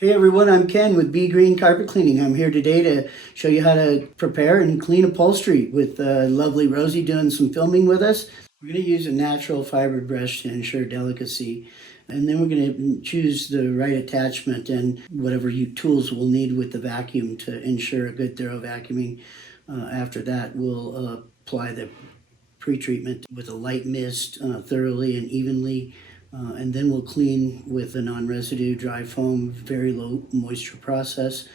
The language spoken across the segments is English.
Hey everyone, I'm Ken with BG Carpet Cleaning. I'm here today to show you how to prepare and clean upholstery with lovely Rosie doing some filming with us. We're going to use a natural fiber brush to ensure delicacy, and then we're going to choose the right attachment and whatever tools we'll need with the vacuum to ensure a good thorough vacuuming. After that, we'll apply the pre-treatment with a light mist thoroughly and evenly. And then we'll clean with a non-residue dry foam, very low moisture process,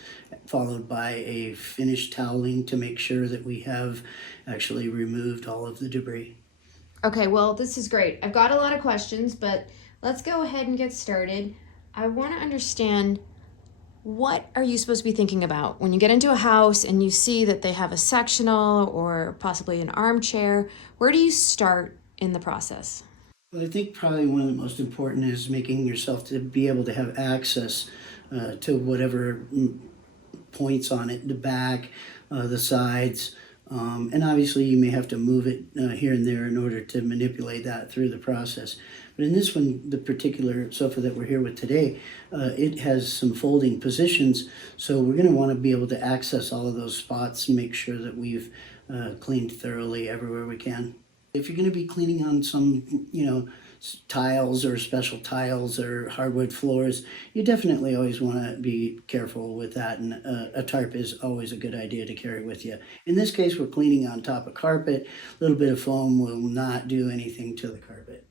followed by a finished toweling to make sure that we have actually removed all of the debris. Okay, well, this is great. I've got a lot of questions, but let's go ahead and get started. I want to understand, what are you supposed to be thinking about when you get into a house and you see that they have a sectional or possibly an armchair? Where do you start in the process? Well, I think probably one of the most important is making yourself to be able to have access to whatever points on it, the back, the sides, and obviously you may have to move it here and there in order to manipulate that through the process. But in this one, the particular sofa that we're here with today, it has some folding positions, so we're going to want to be able to access all of those spots and make sure that we've cleaned thoroughly everywhere we can. If you're going to be cleaning on some, tiles or special tiles or hardwood floors, you definitely always want to be careful with that, and a tarp is always a good idea to carry with you. In this case, we're cleaning on top of carpet. A little bit of foam will not do anything to the carpet.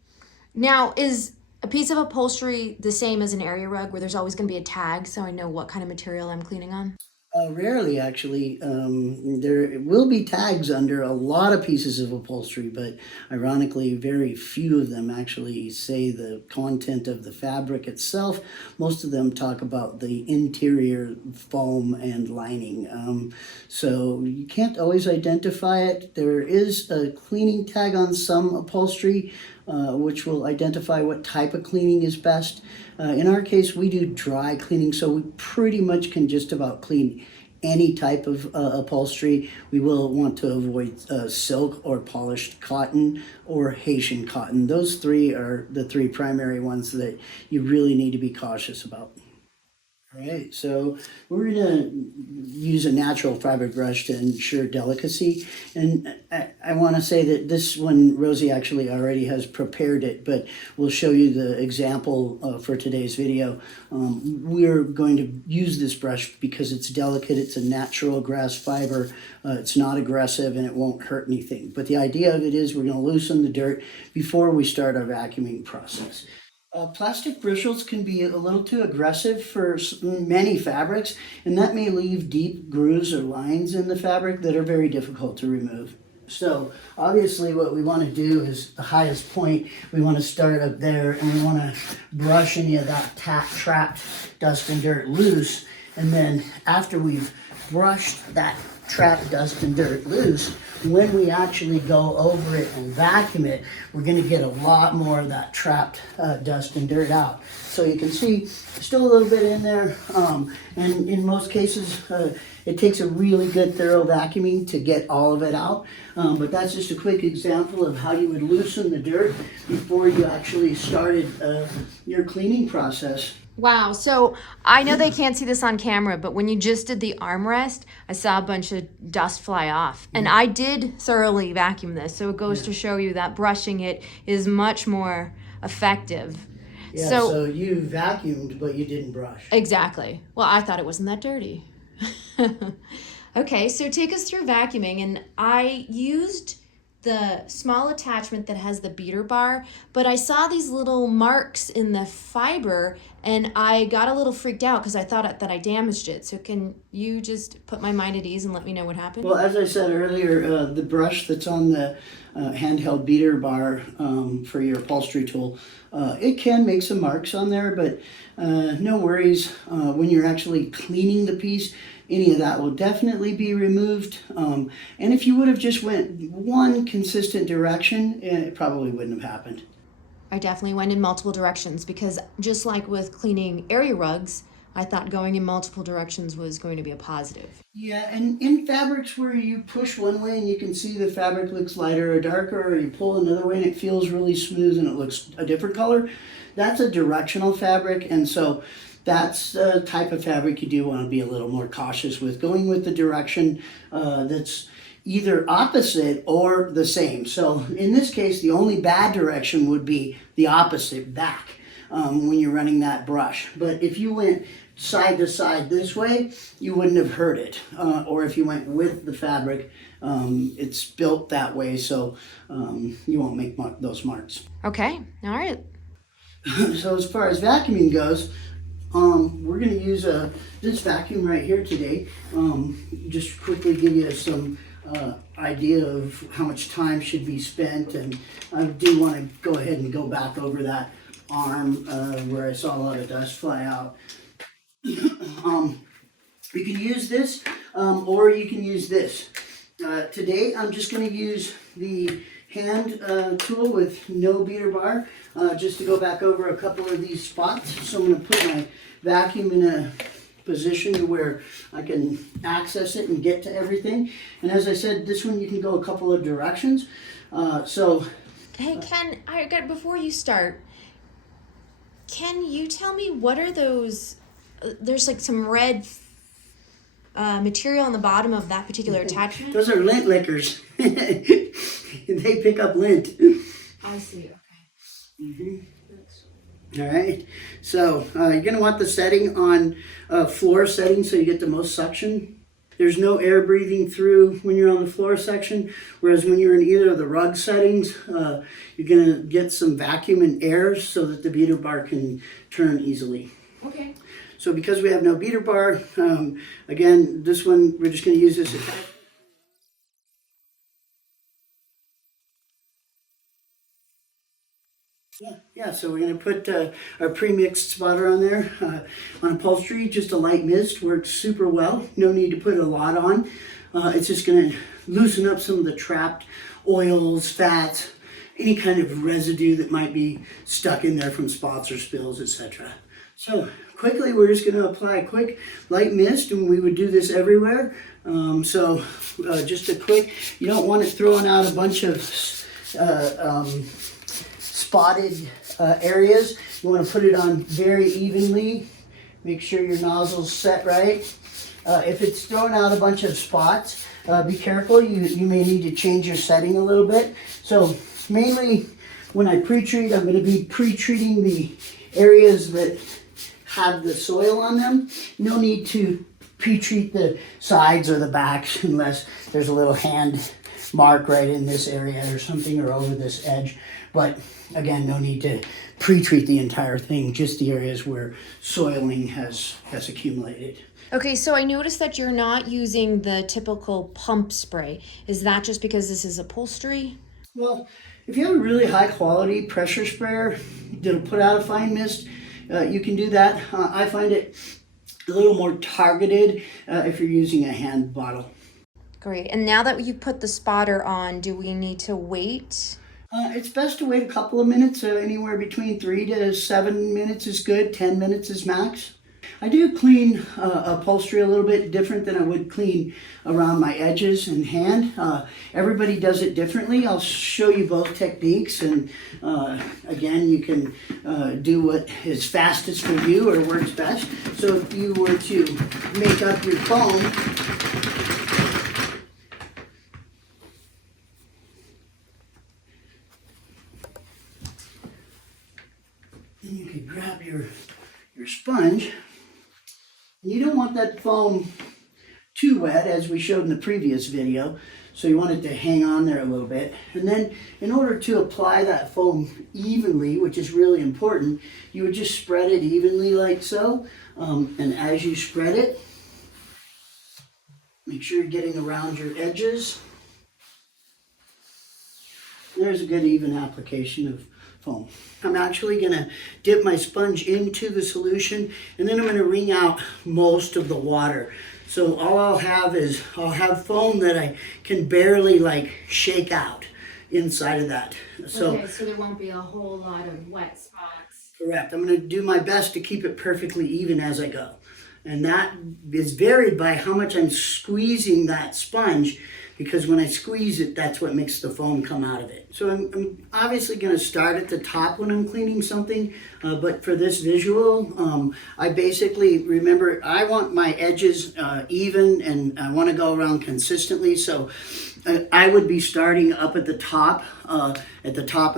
Now, is a piece of upholstery the same as an area rug where there's always going to be a tag so I know what kind of material I'm cleaning on? Rarely, actually. There will be tags under a lot of pieces of upholstery, but ironically, very few of them actually say the content of the fabric itself. Most of them talk about the interior foam and lining. So you can't always identify it. There is a cleaning tag on some upholstery, which will identify what type of cleaning is best. In our case, we do dry cleaning, so we pretty much can just about clean any type of upholstery. We will want to avoid silk or polished cotton or Haitian cotton. Those three are the three primary ones that you really need to be cautious about. All right, so we're going to use a natural fabric brush to ensure delicacy. And I want to say that this one, Rosie actually already has prepared it, but we'll show you the example for today's video. We're going to use this brush because it's delicate, it's a natural grass fiber, it's not aggressive, and it won't hurt anything. But the idea of it is we're going to loosen the dirt before we start our vacuuming process. Plastic bristles can be a little too aggressive for many fabrics, and that may leave deep grooves or lines in the fabric that are very difficult to remove. So obviously what we want to do is the highest point, we want to start up there, and we want to brush any of that trapped dust and dirt loose. And then after we've brushed that trapped dust and dirt loose, when we actually go over it and vacuum it, we're going to get a lot more of that trapped dust and dirt out. So you can see still a little bit in there, and in most cases it takes a really good thorough vacuuming to get all of it out. But that's just a quick example of how you would loosen the dirt before you actually started your cleaning process. Wow, so I know they can't see this on camera, but when you just did the armrest, I saw a bunch of dust fly off. And I did thoroughly vacuum this, so it goes to show you that brushing it is much more effective. Yeah, so you vacuumed, but you didn't brush. Exactly. Well, I thought it wasn't that dirty. Okay, so take us through vacuuming, and I used the small attachment that has the beater bar, but I saw these little marks in the fiber and I got a little freaked out because I thought that I damaged it. So can you just put my mind at ease and let me know what happened? Well, as I said earlier, the brush that's on the handheld beater bar for your upholstery tool, it can make some marks on there, but no worries. When you're actually cleaning the piece, any of that will definitely be removed. And if you would have just went one consistent direction, it probably wouldn't have happened. I definitely went in multiple directions because just like with cleaning area rugs, I thought going in multiple directions was going to be a positive. Yeah, and in fabrics where you push one way and you can see the fabric looks lighter or darker, or you pull another way and it feels really smooth and it looks a different color, that's a directional fabric. And so that's the type of fabric you do want to be a little more cautious with, going with the direction that's either opposite or the same. So in this case, the only bad direction would be the opposite, back, when you're running that brush. But if you went side to side this way, you wouldn't have hurt it. Or if you went with the fabric, it's built that way, so you won't make those marks. Okay, all right. So as far as vacuuming goes, we're going to use this vacuum right here today. Just quickly give you some idea of how much time should be spent, and I do want to go ahead and go back over that arm where I saw a lot of dust fly out. You can use this or you can use this. Today I'm just going to use the hand tool with no beater bar just to go back over a couple of these spots. So I'm going to put my vacuum in a position where I can access it and get to everything. And as I said, this one you can go a couple of directions. Hey Ken, before you start, can you tell me what are those? There's like some red material on the bottom of that particular attachment. Those are lint lickers. They pick up lint. I see. Okay. All right. So you're going to want the setting on floor setting so you get the most suction. There's no air breathing through when you're on the floor section, whereas when you're in either of the rug settings, you're going to get some vacuum and air so that the beater bar can turn easily. Okay. So because we have no beater bar, again, this one, we're just going to use this attachment. Yeah, so we're going to put our pre-mixed spotter on there. On upholstery, just a light mist works super well. No need to put a lot on. It's just going to loosen up some of the trapped oils, fats, any kind of residue that might be stuck in there from spots or spills, etc. So quickly, we're just going to apply a quick light mist, and we would do this everywhere. Just a quick, you don't want it throwing out a bunch of spotted areas. You want to put it on very evenly. Make sure your nozzle's set right. If it's throwing out a bunch of spots, be careful. You may need to change your setting a little bit. So mainly when I pre-treat, I'm going to be pre-treating the areas that have the soil on them. No need to pre-treat the sides or the backs unless there's a little hand mark right in this area or something, or over this edge. But again, no need to pre-treat the entire thing, just the areas where soiling has accumulated. Okay, so I noticed that you're not using the typical pump spray. Is that just because this is upholstery? Well, if you have a really high quality pressure sprayer that'll put out a fine mist, you can do that. I find it a little more targeted if you're using a hand bottle. Great. And now that you put the spotter on, do we need to wait? It's best to wait a couple of minutes. Anywhere between 3 to 7 minutes is good. 10 minutes is max. I do clean upholstery a little bit different than I would clean around my edges and hand. Everybody does it differently. I'll show you both techniques, and again, you can do what is fastest for you or works best. So if you were to make up your foam, then you can grab your sponge. And you don't want that foam too wet, as we showed in the previous video, so you want it to hang on there a little bit. And then in order to apply that foam evenly, which is really important, you would just spread it evenly like so. And as you spread it, make sure you're getting around your edges. There's a good even application of foam. I'm actually going to dip my sponge into the solution, and then I'm going to wring out most of the water. So all I'll have is foam that I can barely shake out inside of that. Okay, so there won't be a whole lot of wet spots. Correct. I'm going to do my best to keep it perfectly even as I go. And that is varied by how much I'm squeezing that sponge because when I squeeze it, that's what makes the foam come out of it. So I'm obviously going to start at the top when I'm cleaning something, but for this visual, I basically, remember, I want my edges even, and I want to go around consistently. So I would be starting up at the top of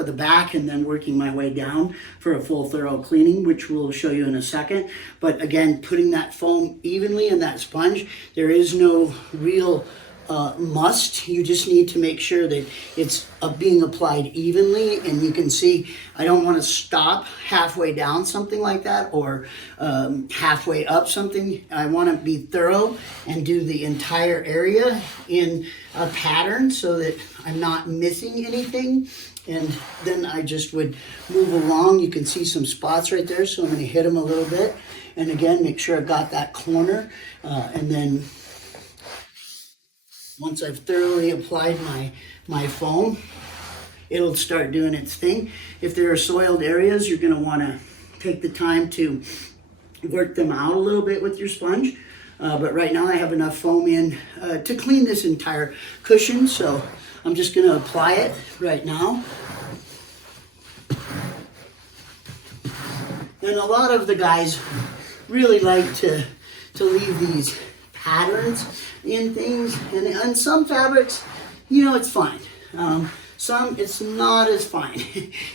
the back, and then working my way down for a full thorough cleaning, which we'll show you in a second. But again, putting that foam evenly in that sponge, there is no real must. You just need to make sure that it's being applied evenly, and you can see I don't want to stop halfway down something like that, or halfway up something. I want to be thorough and do the entire area in a pattern so that I'm not missing anything. And then I just would move along. You can see some spots right there, so I'm going to hit them a little bit, and again make sure I got that corner, and then once I've thoroughly applied my foam, it'll start doing its thing. If there are soiled areas, you're going to want to take the time to work them out a little bit with your sponge. But right now I have enough foam in to clean this entire cushion, so I'm just going to apply it right now. And a lot of the guys really like to leave these patterns in things, and on some fabrics, you know, it's fine. Some it's not as fine.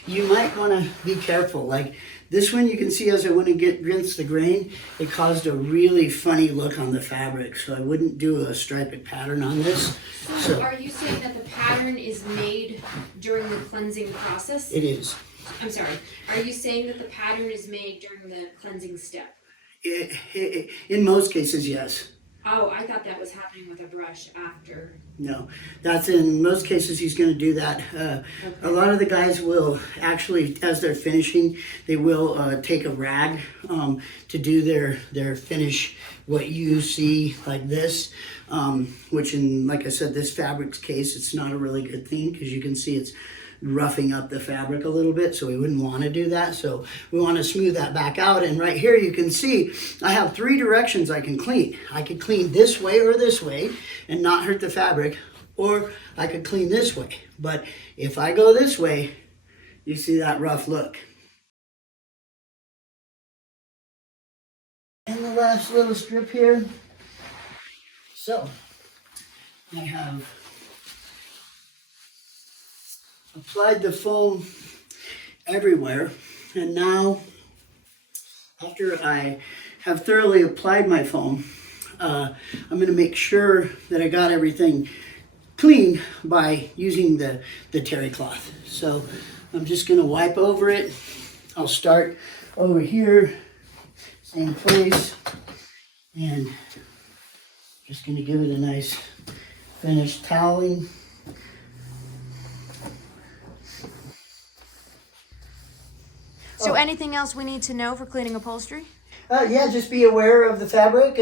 You might want to be careful. Like this one, you can see as I went and rinse the grain, it caused a really funny look on the fabric, so I wouldn't do a striped pattern on this. So are you saying that the pattern is made during the cleansing process? It is. I'm sorry. Are you saying that the pattern is made during the cleansing step? In most cases, yes. Oh, I thought that was happening with a brush after. No, that's in most cases he's going to do that. Okay. A lot of the guys will actually, as they're finishing, they will take a rag to do their finish, what you see like this, which in, like I said, this fabric's case, it's not a really good thing because you can see it's roughing up the fabric a little bit, so we wouldn't want to do that. So we want to smooth that back out. And right here you can see I have 3 directions I can clean. I could clean this way or this way and not hurt the fabric, or I could clean this way. But if I go this way, you see that rough look. And the last little strip here. So I have applied the foam everywhere, and now after I have thoroughly applied my foam, I'm going to make sure that I got everything clean by using the terry cloth. So I'm just going to wipe over it. I'll start over here, same place, and just going to give it a nice finished toweling. So anything else we need to know for cleaning upholstery? Yeah, just be aware of the fabric.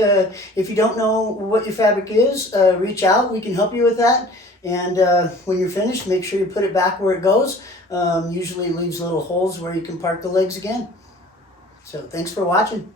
If you don't know what your fabric is, reach out. We can help you with that. And when you're finished, make sure you put it back where it goes. Usually it leaves little holes where you can park the legs again. So thanks for watching.